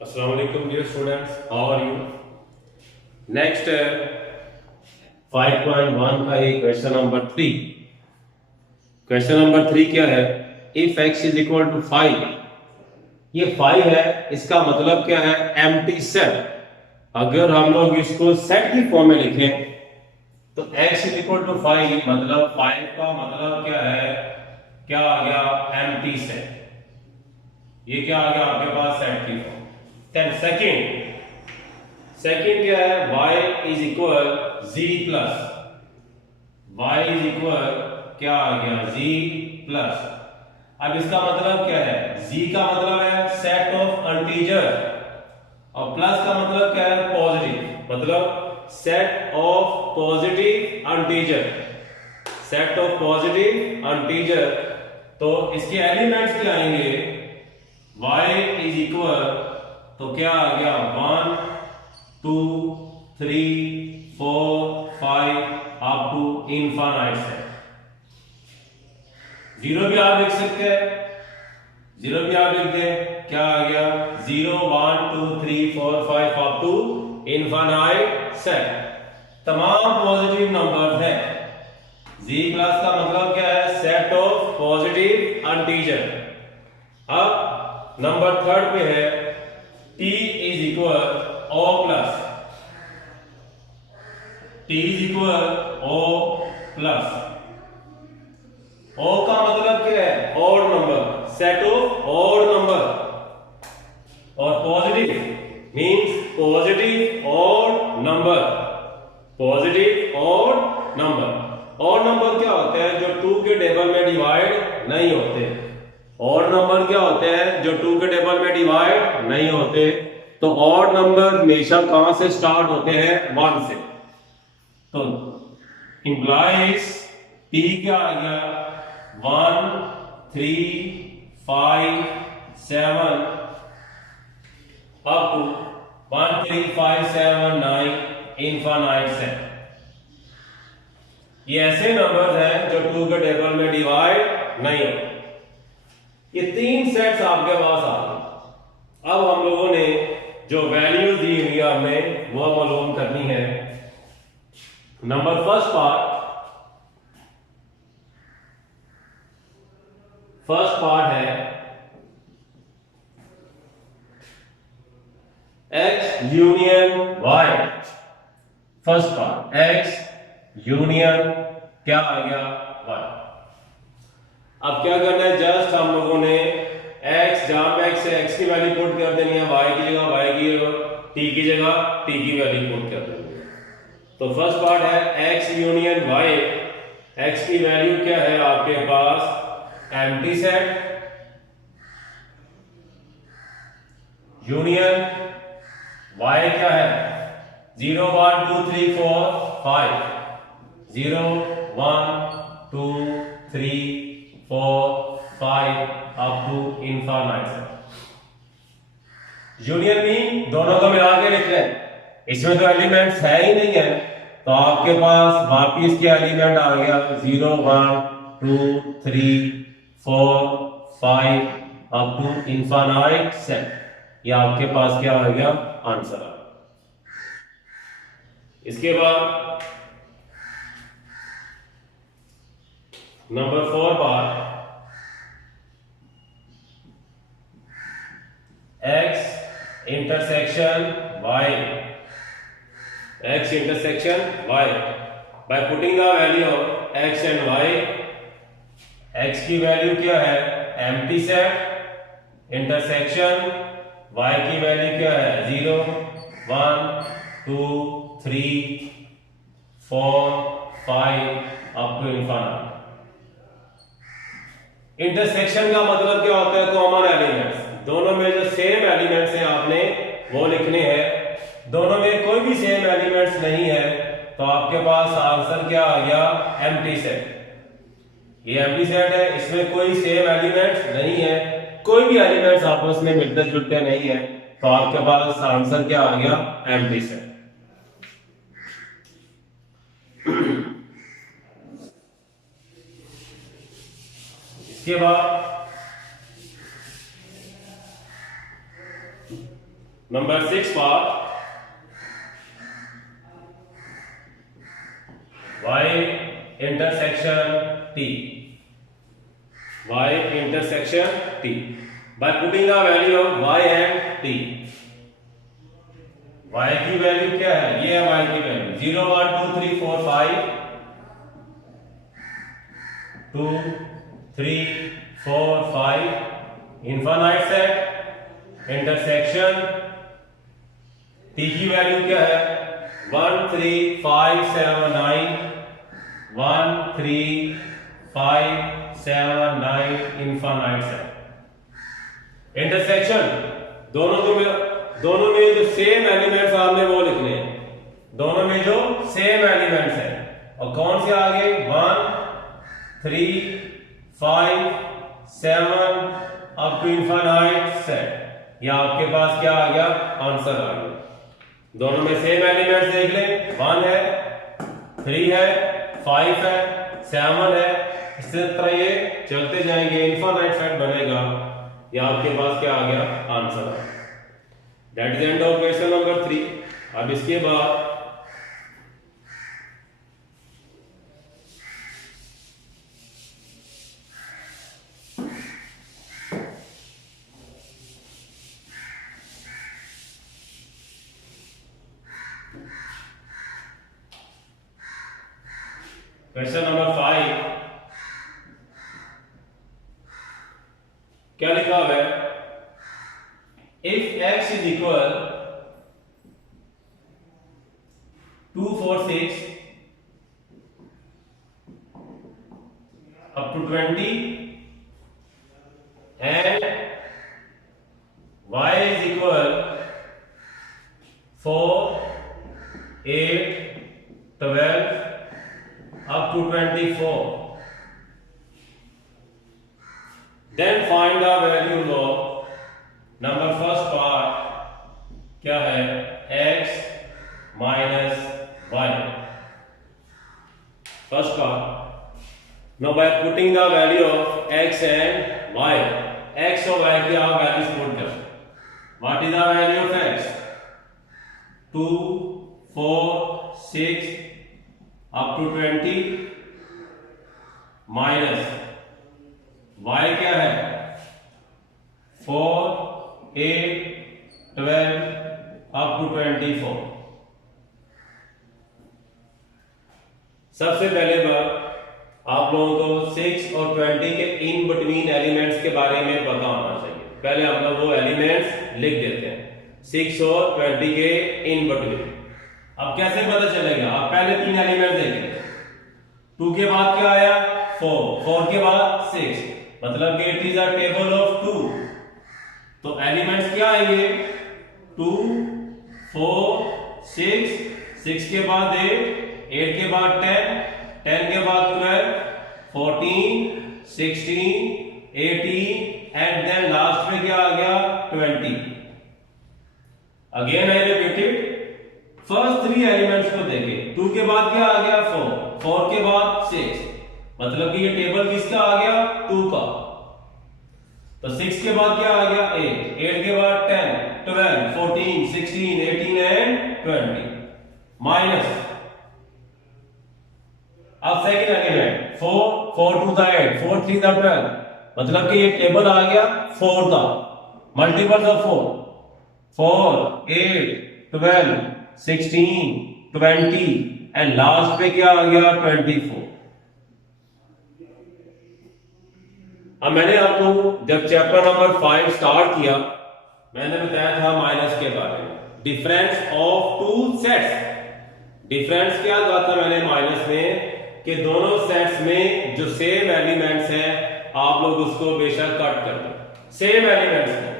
Assalamu alaikum dear students, how are you? Next 5.1 का ये question number 3। Question number 3 क्या है? If x is equal to 5, ये 5 है, इसका मतलब क्या है? Empty set. अगर हम लोग इसको सेट की फॉर्म में लिखें तो x इज इक्वल टू 5 मतलब 5 का मतलब क्या है? क्या आ गया? Empty set. ये क्या आ गया आपके पास? सेट की फॉर्म। देन सेकंड क्या है? y is equal z plus, y is equal क्या आ गया? z plus. अब इसका मतलब क्या है? z का मतलब है सेट ऑफ इंटीजर और प्लस का मतलब क्या है? पॉजिटिव, मतलब set of positive integer, set of positive integer. तो इसके एलिमेंट्स क्या आएंगे? y इज इक्वल तो क्या आ गया? 1 2 3 4 5 up to infinite set. Zero भी आप लिख सकते हैं, जीरो भी आप लिख दें, क्या आ गया? 0 1 2 3 4 5 अप टू इनफाइनाइट सेट। तमाम पॉजिटिव नंबर है। z प्लस का मतलब क्या है? Set of positive integer. अब नंबर थर्ड पे है t is equal o plus, t is equal o plus. o का मतलब क्या है? Odd number, set of odd number. और positive means positive odd number, positive odd number. Odd number क्या होते हैं? जो 2 के टेबल में डिवाइड नहीं होते। ऑड नंबर क्या होते हैं? जो 2 के टेबल में डिवाइड नहीं होते। तो ऑड नंबर हमेशा कहां से स्टार्ट होते हैं? 1 से। तो इंप्लाइज t क्या आ गया? 1 3 5 7 अप टू 1 3 5 7 9 इनफाइनाइट सेट। ये ऐसे नंबर हैं जो 2 के टेबल में डिवाइड नहीं होते। ये 3 सेट्स आपके पास आ गए। अब हम लोगों ने जो वैल्यूज दी हुई है हमें वो मालूम करनी है। नंबर फर्स्ट पार्ट है x union y। First part x union क्या आ गया? y। अब क्या करना है? जस्ट हम लोगों ने x, जहां पे x है x की वैल्यू पुट कर देनी है, y की जगह y की जगह, t की जगह t की वैल्यू पुट कर देनी है। तो फर्स्ट पार्ट है x यूनियन y। x की वैल्यू क्या है आपके पास? एम्प्टी सेट यूनियन y क्या है? 0 1 2 3 4 5, 0 1 2 3 4 5 up to infinite. Union mean दोनों को मिला के लिख रहे हैं, इसमें तो एलिमेंट्स है ही नहीं है, तो आपके पास बाकी इसके एलिमेंट आ गया 0 1 2 3 4 5 अप टू इनफाइनाइट सेट। ये आपके पास क्या आ गया? आंसर आ गया। इसके बाद number 4 part x intersection y, x intersection y। By putting the value of x and y, x की वैल्यू क्या है? एम्प्टी सेट इंटरसेक्शन y की वैल्यू क्या है? 0 1 2 3 4 5 अप टू इनफाइनाइट। इंटरसेक्शन का मतलब क्या होता है? Common elements. दोनों में जो सेम एलिमेंट्स हैं आपने वो लिखने हैं। दोनों में कोई भी सेम एलिमेंट्स नहीं है तो आपके पास आंसर क्या आ गया? Empty set. ये एम्प्टी सेट है, इसमें कोई सेम एलिमेंट्स नहीं है, कोई भी एलिमेंट्स आपस में मिलते जुलते नहीं है, तो आपके पास आंसर क्या आ गया? Empty set. इसके बाद number 6 part y intersection t, y intersection t by putting the value of y and t। y की वैल्यू क्या है, ये है y की value 0 1 2 3 4 5 2 3 4 5 infinite set intersection t की वैल्यू क्या है 1 3 5 7 9 1 3 5 7 9 इनफाइनाइट सेट इंटरसेक्शन दोनों में जो सेम एलिमेंट्स आपने वो लिखने हैं, दोनों में जो सेम एलिमेंट्स हैं। और कौन से आगे 1 3 5 7 अप टू इनफाइनाइट सेट, या आपके पास क्या आ गया, आंसर आ गया। दोनों में सेम एलिमेंट्स देख लें, 1 है 3 है 5 है 7 है, इसी तरह ये चलते जाएंगे, इनफाइनाइट सेट बनेगा। या आपके पास क्या आ गया, answer. That is end of question number 3। अब इसके बाद क्वेश्चन नंबर 5 क्या लिखा हुआ है, if x is equal 2 4 6 up to 20 and y is equal 4 8 12 up to 24, then find the values of number first part क्या है, x minus y first part। now by putting the value of x and y, x और y की आप values put कर, what is the value of x 2 4 6 up to 20 minus y क्या है 4 8 12 up to 24। सबसे पहले बात आप लोगों को 6 और 20 के इन बिटवीन एलिमेंट्स के बारे में पता होना चाहिए। पहले हम लोग वो एलिमेंट्स लिख देते हैं, 6 और 20 के इन बिटवीन। अब कैसे पता चलेगा, आप पहले 3 एलिमेंट देखें, 2 के बाद क्या आया 4, 4 के बाद 6, मतलब कि it is a table of 2। तो एलिमेंट्स क्या आएंगे 2 4 6, 6 के बाद 8, 8 के बाद 10, 10 के बाद 12, 14 16 18 एंड देन लास्ट में क्या आ गया 20। Again I repeated, first 3 elements को देखें, 2 के बाद क्या आ गया 4, 4 के बाद 6, मतलब कि ये टेबल किसका आ गया 2 का। तो 6 के बाद क्या आ गया 8, 8 के बाद 10 12 14 16 18 एंड 20 माइनस। अब सेकंड एलिमेंट 4, 4 2 द 8, 4 3 द 12, मतलब कि ये टेबल आ गया 4 का, मल्टीपल्स ऑफ 4 8 12 16 20 एंड लास्ट पे क्या आ गया 24। अब मैंने आपको जब चैप्टर नंबर 5 स्टार्ट किया, मैंने बताया था माइनस के बारे में, डिफरेंस ऑफ 2 सेट्स। डिफरेंस क्या कहा था मैंने माइनस में, कि दोनों सेट्स में जो सेम एलिमेंट्स हैं आप लोग उसको बेशक कट कर दो, सेम एलिमेंट्स में।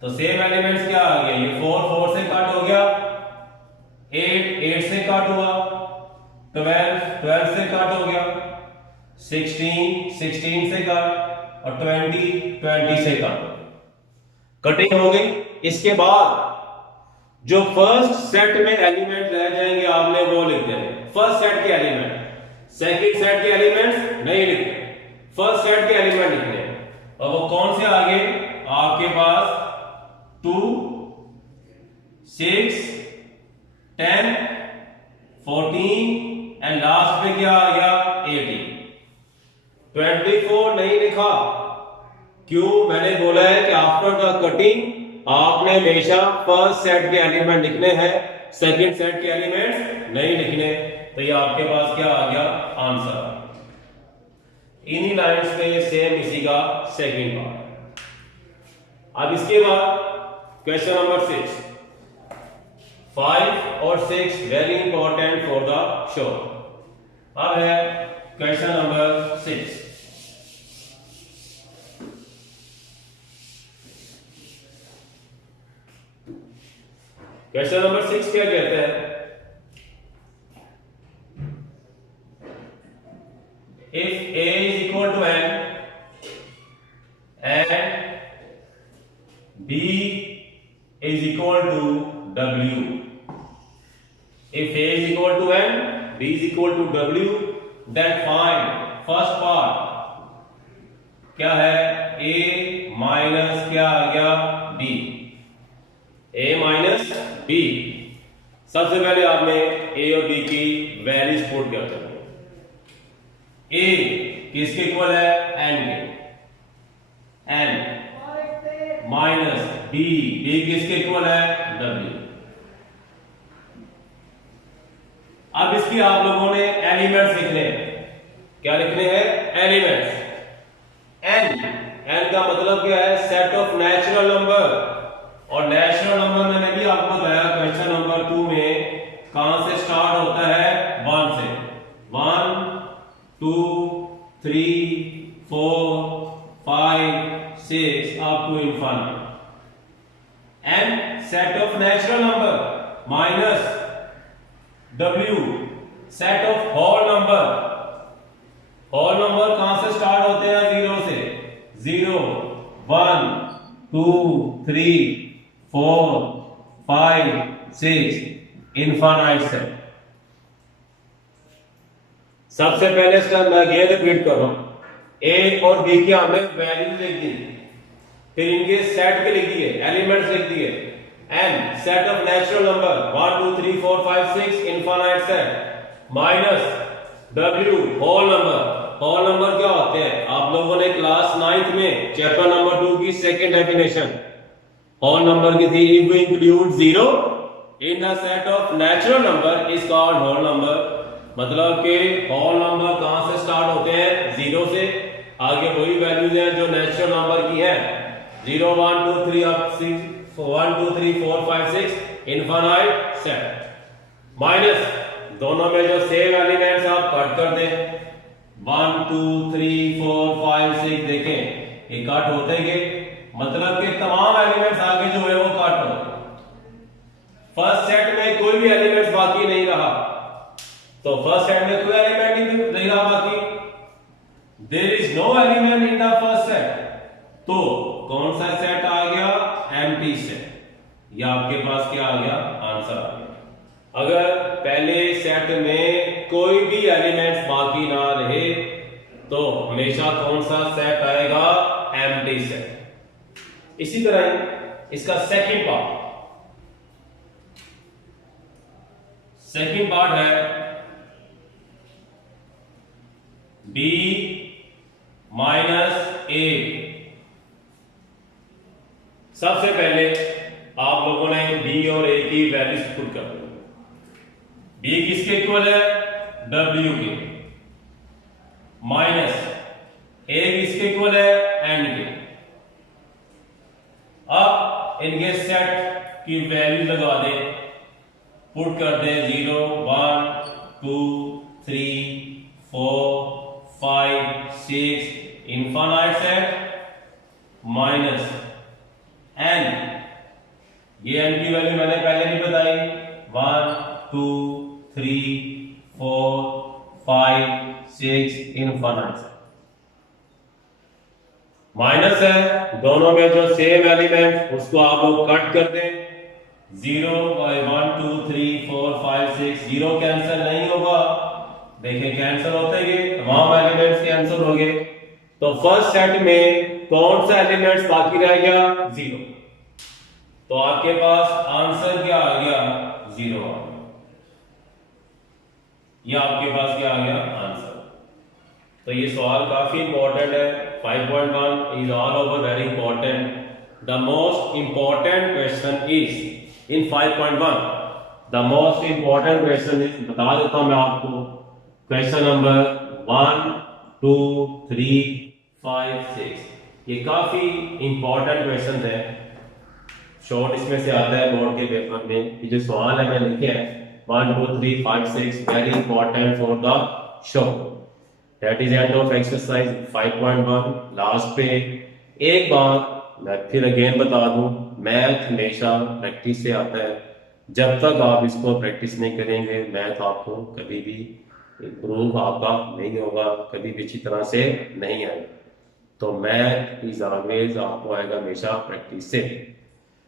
तो सेम एलिमेंट्स क्या आ गया, ये 4 4 से कट हो गया, 8 8 से कट हुआ, 12 12 से कट हो गया, 16 16 से कट, और 20 20 से कटिंग हो गई। इसके बाद जो फर्स्ट सेट में एलिमेंट रह जाएंगे आपने वो लिख देने, फर्स्ट सेट के एलिमेंट, सेकंड सेट के एलिमेंट्स नहीं लिखने, फर्स्ट सेट के एलिमेंट लिखने। और वो कौन से आगे आपके पास 2 6, 10, 14 एंड लास्ट पे क्या आ गया 18। 24 नहीं लिखा, क्यों? मैंने बोला है कि आफ्टर द कटिंग आपने हमेशा फर्स्ट सेट के एलिमेंट लिखने हैं, सेकंड सेट के एलिमेंट्स नहीं लिखने। तो ये आपके पास क्या आ गया आंसर। इन्हीं लाइंस पे सेम इसी का सेकंड पार्ट। अब इसके बाद क्वेश्चन नंबर 6, 5 और 6 very important for the show. अब है क्वेश्चन नंबर 6। क्वेश्चन नंबर 6 क्या कहते हैं? If A is equal to N and B is equal to W, if A is equal to N, B is equal to W, then find first part क्या है? A minus क्या आ गया B, A minus B। सबसे पहले आपने A और B की values put कर देंगे। A किसके इक्वल है? N के, N माइनस B, B किसके इक्वल है? W। अब इसकी आप लोगों ने एलिमेंट्स लिखने हैं। क्या लिखने हैं? एलिमेंट्स। N का मतलब क्या है? Set of natural number. और नेचुरल नंबर मैंने भी आपको बताया क्वेश्चन नंबर 2 में कहां से स्टार्ट होता है? 1 से। 1 2 3 4 5 6 up to infinity. N set of natural number minus W set of whole number. Whole number कहां से स्टार्ट होते हैं? 0 से। 0 1 2 3 4 5 6 इनफिनिट से। सबसे पहले स्टेप मैं अगेन रिपीट कर रहा हूं। ए और बी की हमने वैल्यू लिख दी, फिर इनके सेट के लिख दिए, एलिमेंट्स लिख दिए। N set of natural number 1 2 3 4 5 6 infinite set minus W whole number. Whole number क्या होते हैं? आप लोगों ने क्लास 9th में चैप्टर नंबर 2 की सेकंड डेफिनेशन होल नंबर की थी। If we include 0 in the set of natural number is called whole number. मतलब कि होल नंबर कहां से स्टार्ट होते हैं? 0 से। आगे वही वैल्यूज हैं जो नेचुरल नंबर की हैं। 0 1 2 3 अप 6 1 2 3 4 5 6 इनफिनिट सेट माइनस दोनों में जो सेम एलिमेंट्स आप कट कर दें। 1 2 3 4 5 6 देखें ये कट होते गए, मतलब कि तमाम एलिमेंट्स आगे जो है वो कट हो गए। फर्स्ट सेट में कोई भी एलिमेंट्स बाकी नहीं रहा। तो फर्स्ट सेट में कोई एलिमेंट नहीं रहा बाकी। There is no element in the first set. तो कौन सा सेट आ गया? Empty set. ये आपके पास क्या आ गया? आंसर आ गया। अगर पहले सेट में कोई भी एलिमेंट्स बाकी ना रहे तो हमेशा कौन सा सेट आएगा? Empty set. इसी तरह ही इसका सेकंड पार्ट है B माइनस A। सबसे पहले आप लोगों ने B और A की वैल्यूज पुट कर दी। B किसके इक्वल है? W के। माइनस A किसके इक्वल है? N के। अब इनके सेट की वैल्यू लगा दें, पुट कर दें। 0 1 2 3 4 5 6 इनफिनिट सेट माइनस N। ये N की वैल्यू मैंने पहले नहीं बताई। 1 2 3 4 5 6 इनफिनिट माइनस है। दोनों में जो सेम एलिमेंट उसको आप लोग कट कर दें। 0 बाय 1 2 3 4 5 6 0 कैंसिल नहीं होगा। देखें कैंसिल होते गए, तमाम एलिमेंट्स कैंसिल हो गए। तो फर्स्ट सेट में कौन सा एलिमेंट्स बाकी रह गया? 0। तो आपके पास आंसर क्या आ गया, 0 आ गया। ये आपके पास क्या आ गया, आंसर। तो ये सवाल काफी इंपॉर्टेंट है। 5.1 is all over very important. The most important question is in 5.1, the most important question is, बता देता हूं मैं आपको, क्वेश्चन नंबर 1, 2, 3, 5, 6। ये काफी इंपॉर्टेंट क्वेश्चन है, शॉर्ट इसमें से आता है बोर्ड के पेपर में। ये जो सवाल है मैं लिखे हैं 1, 2, 3, 5, 6 very important for the show. That is end of exercise 5.1। Last पे एक बात मैं फिर अगेन बता दूं, मैथ हमेशा प्रैक्टिस से आता है। जब तक आप इसको प्रैक्टिस नहीं करेंगे मैथ आपको कभी भी इम्प्रूव आपका नहीं होगा, कभी भी अच्छी तरह से नहीं आएगा। तो मैथ इज ऑलवेज आपको आएगा हमेशा प्रैक्टिस से।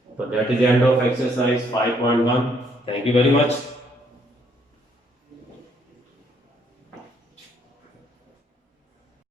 So that is the end of exercise 5.1. Thank you very much.